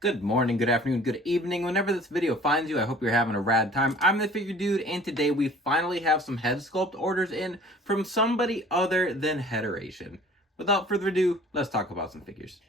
Good morning, good afternoon, good evening. Whenever this video finds you, I hope you're having a rad time. I'm the Figure Dude, and today we finally have some Headsculpt orders in from somebody other than Headeration. Without further ado, let's talk about some figures.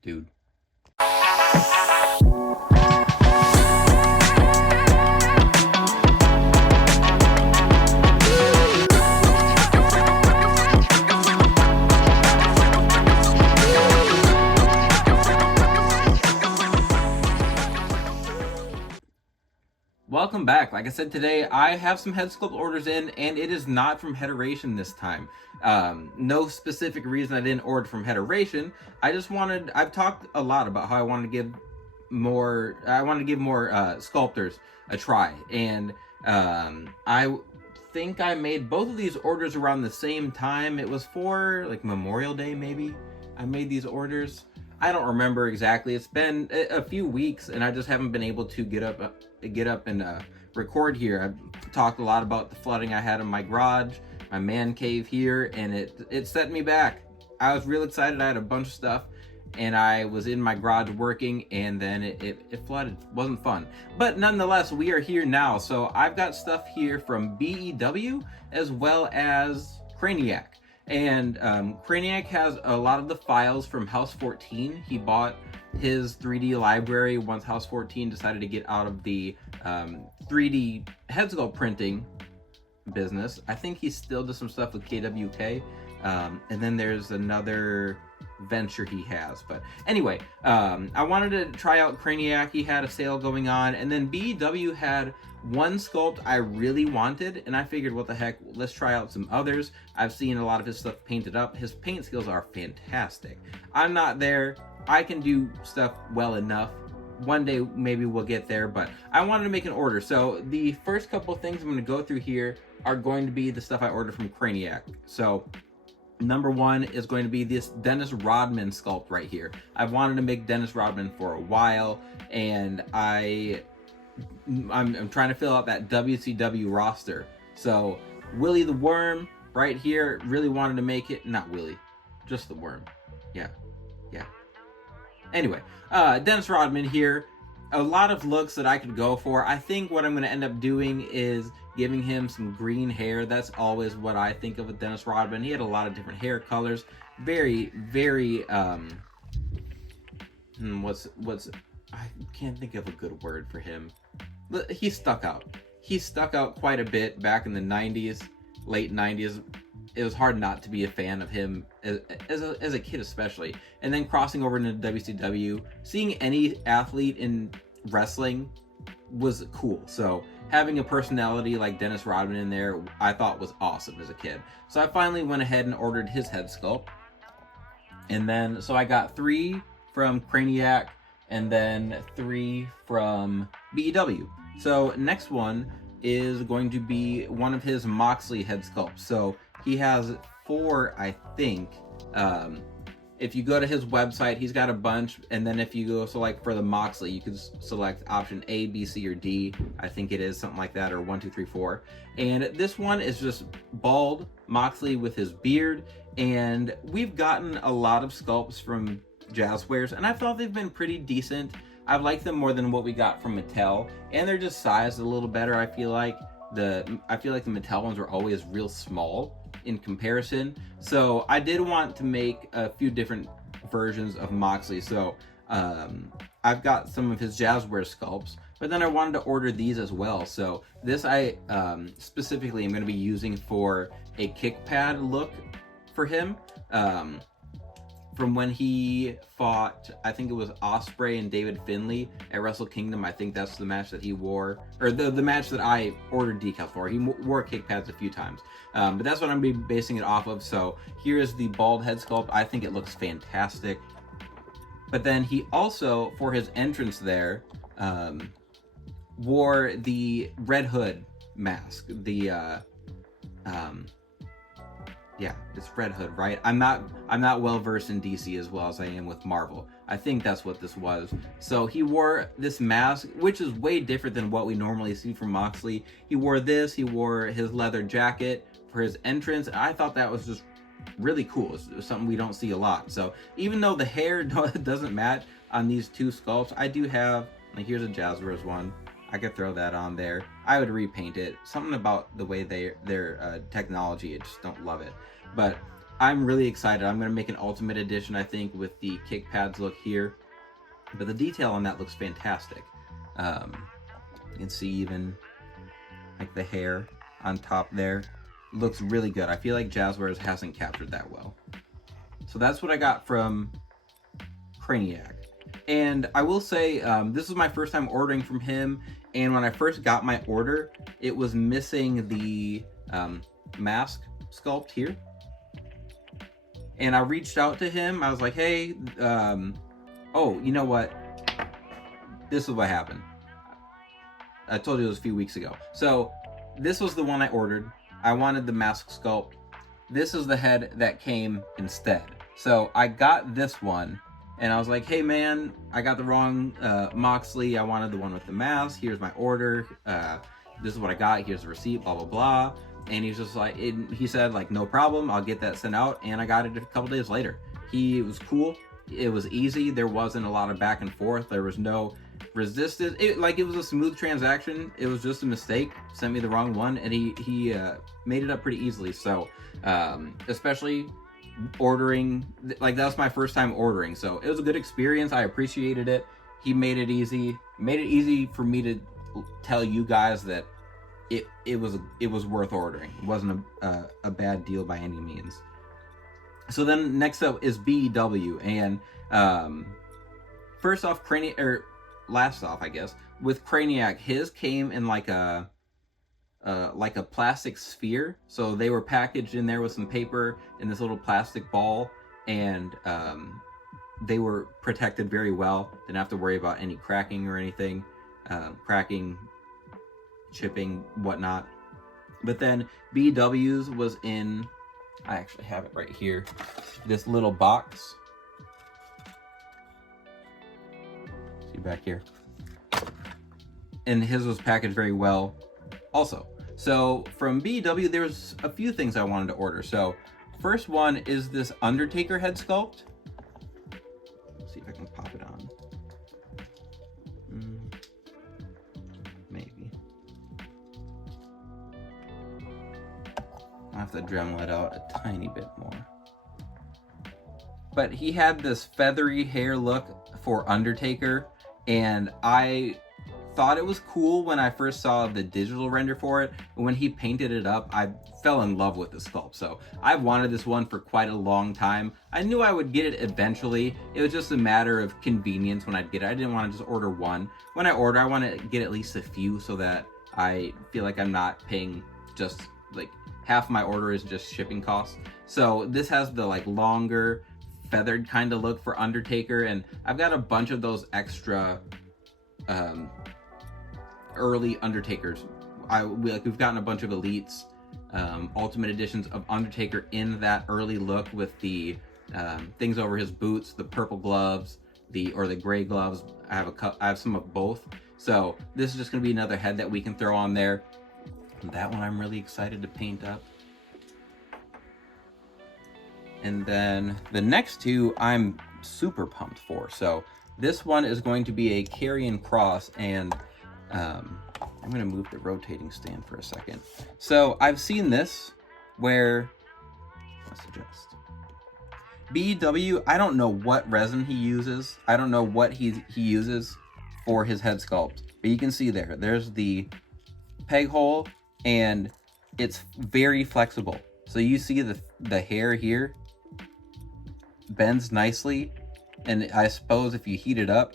Dude. Welcome back. Like I said, today I have some Headsculpt orders in, and it is not from Headeration this time. No specific reason I didn't order from Headeration. I've talked a lot about how I wanted to give more sculptors a try, and I think I made both of these orders around the same time. It was for like Memorial Day, maybe. I made these orders. I don't remember exactly. It's been a few weeks, and I just haven't been able to get up and record here. I've talked a lot about the flooding I had in my garage, my man cave here, and it set me back. I was real excited. I had a bunch of stuff, and I was in my garage working, and then it flooded. It wasn't fun. But nonetheless, we are here now. So I've got stuff here from BEW as well as Craniac. And Craniac has a lot of the files from House 14. He bought his 3D library once House 14 decided to get out of the 3D Headsculpt printing business. I think he still does some stuff with KWK. And then there's another venture he has. But anyway, I wanted to try out Craniac. He had a sale going on. And then BEW had one sculpt I really wanted, and I figured, what the heck, let's try out some others. I've seen a lot of his stuff painted up. His paint skills are fantastic. I'm not there. I can do stuff well enough. One day maybe we'll get there, but I wanted to make an order. So the first couple of things I'm going to go through here are going to be the stuff I ordered from Craniac. So number one is going to be this Dennis Rodman sculpt right here. I've wanted to make Dennis Rodman for a while, and I'm trying to fill out that WCW roster. So Willie the Worm right here, really wanted to make it. Not Willie, just the Worm. Yeah. Anyway, Dennis Rodman here. A lot of looks that I could go for. I think what I'm going to end up doing is giving him some green hair. That's always what I think of with Dennis Rodman. He had a lot of different hair colors. Very, I can't think of a good word for him. He stuck out. He stuck out quite a bit back in the 90s, late 90s. It was hard not to be a fan of him as a kid, especially. And then crossing over into WCW, seeing any athlete in wrestling was cool. So having a personality like Dennis Rodman in there, I thought was awesome as a kid. So I finally went ahead and ordered his Headsculpt. And then, so I got 3 from Craniac, and then 3 from BEW. So next one is going to be one of his Moxley Headsculpts. So he has 4, I think. If you go to his website, he's got a bunch, and then if you go select for the Moxley, you can select option A, B, C, or D. I think it is something like that, or 1, 2, 3, 4. And this one is just bald Moxley with his beard, and we've gotten a lot of sculpts from Jazzwares, and I thought they've been pretty decent. I've liked them more than what we got from Mattel, and they're just sized a little better. I feel like the Mattel ones were always real small in comparison. So I did want to make a few different versions of Moxley. So I've got some of his Jazzwares sculpts, but then I wanted to order these as well. So this I specifically am going to be using for a kick pad look for him. From when he fought, I think it was Ospreay and David Finlay at Wrestle Kingdom. I think that's the match that he wore, or the match that I ordered decals for. He wore kick pads a few times, but that's what I'm going to be basing it off of. So here is the bald head sculpt. I think it looks fantastic. But then he also, for his entrance there, wore the Red Hood mask. Yeah, it's Red Hood, right? I'm not well versed in DC as well as I am with Marvel. I think that's what this was. So he wore this mask, which is way different than what we normally see from Moxley. He wore this, he wore his leather jacket for his entrance. I thought that was just really cool. It's something we don't see a lot. So even though the hair doesn't match, on these two sculpts. I do have, like, here's a Jazzwares one. I could throw that on there. I would repaint it. Something about the way their technology, I just don't love it. But I'm really excited. I'm gonna make an Ultimate Edition, I think, with the kick pads look here. But the detail on that looks fantastic. You can see even like the hair on top there. Looks really good. I feel like Jazzwares hasn't captured that well. So that's what I got from Craniac. And I will say, this was my first time ordering from him. And when I first got my order, it was missing the mask sculpt here. And I reached out to him. I was like, hey, oh, you know what? This is what happened. I told you it was a few weeks ago. So this was the one I ordered. I wanted the mask sculpt. This is the head that came instead. So I got this one and I was like, hey man, I got the wrong Moxley. I wanted the one with the mask. Here's my order. This is what I got. Here's the receipt, blah, blah, blah. And he's just like, he said like, no problem. I'll get that sent out. And I got it a couple days later. He was cool. It was easy. There wasn't a lot of back and forth. There was no resistance. It was a smooth transaction. It was just a mistake. Sent me the wrong one, and he made it up pretty easily. So especially ordering, like, that was my first time ordering, so it was a good experience. I appreciated it. He made it easy for me to tell you guys that it was worth ordering. It wasn't a bad deal by any means. So then next up is BEW, and first off, last off, I guess, with Craniac, his came in like a plastic sphere. So they were packaged in there with some paper in this little plastic ball, and they were protected very well. Didn't have to worry about any cracking or anything, cracking, chipping, whatnot. But then BEW's was in, I actually have it right here, this little box. See back here. And his was packaged very well also. So from BEW, there's a few things I wanted to order. So first one is this Undertaker head sculpt. Let's see if I can pop it on. Maybe. I'll have to Dremel it out a tiny bit more. But he had this feathery hair look for Undertaker, and I thought it was cool when I first saw the digital render for it. And when he painted it up, I fell in love with the sculpt. So I've wanted this one for quite a long time. I knew I would get it eventually. It was just a matter of convenience when I'd get it. I didn't want to just order one. When I order, I want to get at least a few so that I feel like I'm not paying just like half my order is just shipping costs. So this has the like longer feathered kind of look for Undertaker, and I've got a bunch of those extra early Undertakers. We've gotten a bunch of elites, ultimate editions of Undertaker in that early look with the things over his boots, the purple gloves, or the gray gloves. I have some of both. So this is just gonna be another head that we can throw on there. And that one I'm really excited to paint up. And then the next two I'm super pumped for. So this one is going to be a Kerr Cross, and I'm going to move the rotating stand for a second. So I've seen this where, let's adjust. BEW, I don't know what resin he uses. I don't know what he uses for his head sculpt. But you can see there's the peg hole, and it's very flexible. So you see the hair here bends nicely, and I suppose if you heat it up,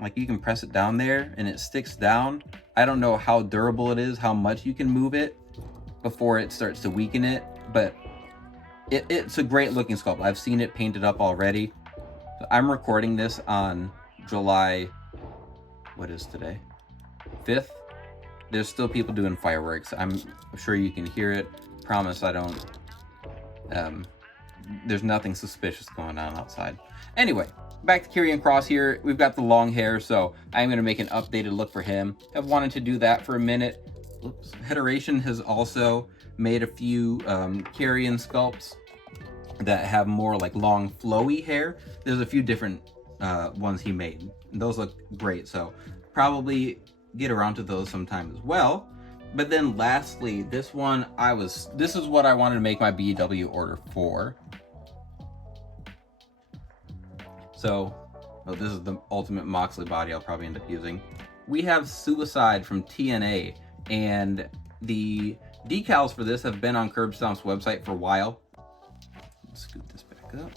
like, you can press it down there and it sticks down. I don't know how durable it is, how much you can move it before it starts to weaken it, but it's a great looking sculpt. I've seen it painted up already. So I'm recording this on July, what is today? 5th. There's still people doing fireworks. I'm sure you can hear it. Promise I don't, there's nothing suspicious going on outside. Anyway, back to Kerr Cross here. We've got the long hair, so I'm going to make an updated look for him. I've wanted to do that for a minute. Oops. Heteration has also made a few Kerr sculpts that have more like long flowy hair. There's a few different ones he made. Those look great, so probably get around to those sometime as well. But then lastly, this is what I wanted to make my BEW order for. So, this is the ultimate Moxley body I'll probably end up using. We have Suicide from TNA, and the decals for this have been on Curb Stomp's website for a while. Let's scoot this back up.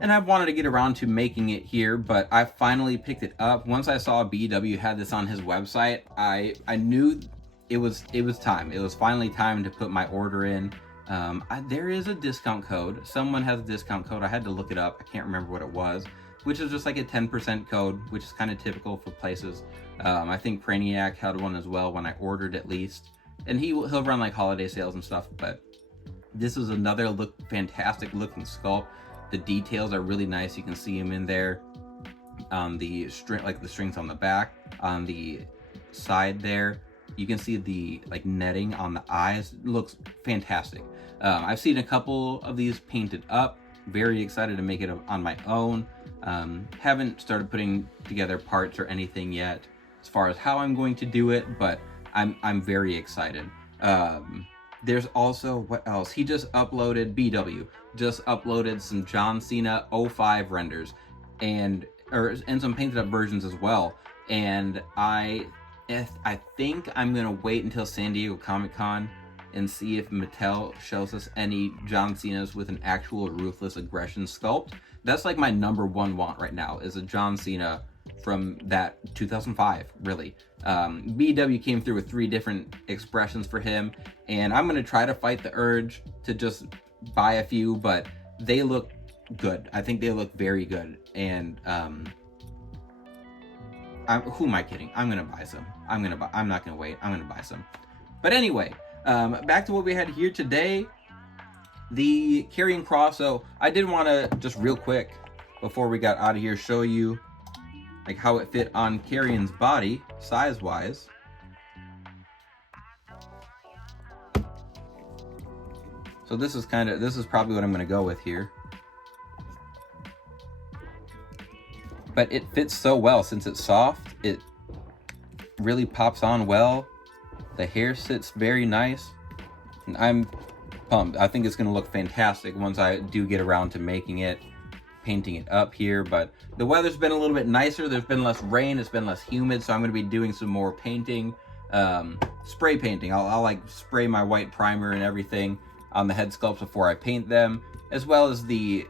And I've wanted to get around to making it here, but I finally picked it up. Once I saw BEW had this on his website, I knew it was time. It was finally time to put my order in. There is a discount code. Someone has a discount code. I had to look it up. I can't remember what it was, which is just like a 10% code, which is kind of typical for places. I think Craniac had one as well when I ordered, at least. And he'll run like holiday sales and stuff, but this was another fantastic looking sculpt. The details are really nice. You can see them in there. The strings on the back, on the side there. You can see the netting on the eyes. It looks fantastic. I've seen a couple of these painted up. Very excited to make it on my own. Haven't started putting together parts or anything yet as far as how I'm going to do it, but I'm very excited. There's also, what else? He just uploaded, BW just uploaded some John Cena 05 renders and some painted up versions as well. And I think I'm gonna wait until San Diego Comic-Con and see if Mattel shows us any John Cena's with an actual ruthless aggression sculpt. That's like my number one want right now, is a John Cena from that 2005, really. BEW came through with 3 different expressions for him, and I'm gonna try to fight the urge to just buy a few, but they look good. I think they look very good, and who am I kidding? I'm gonna buy some. I'm not gonna wait. I'm gonna buy some. But anyway, back to what we had here today, the Kerr Cross. So I did want to just real quick before we got out of here show you like how it fit on Kerr's body size wise. So this is probably what I'm going to go with here. But it fits so well since it's soft. It really pops on well. The hair sits very nice. And I'm pumped. I think it's going to look fantastic once I do get around to making it, painting it up here. But the weather's been a little bit nicer. There's been less rain. It's been less humid. So I'm going to be doing some more painting. Spray painting. I'll like spray my white primer and everything on the head sculpts before I paint them, as well as the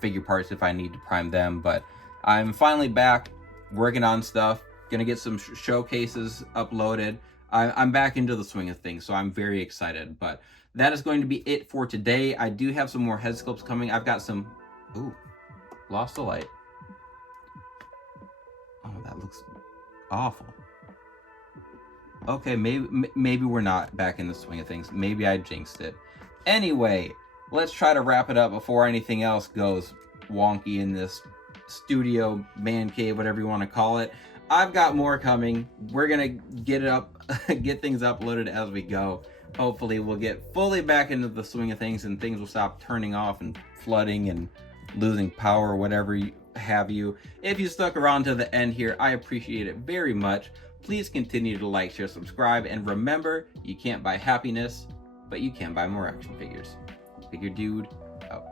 figure parts if I need to prime them. But I'm finally back working on stuff. Gonna get some showcases uploaded. I'm back into the swing of things, so I'm very excited. But that is going to be it for today. I do have some more head sculpts coming. I've got some... Ooh, lost the light. Oh, that looks awful. Okay, maybe we're not back in the swing of things. Maybe I jinxed it. Anyway, let's try to wrap it up before anything else goes wonky in this studio, man cave, whatever you want to call it. I've got more coming. We're gonna get things uploaded as we go. Hopefully we'll get fully back into the swing of things and things will stop turning off and flooding and losing power or whatever have you. If you stuck around to the end here, I appreciate it very much. Please continue to like, share, subscribe, and remember, you can't buy happiness, but you can buy more action figures. Figure Dude out.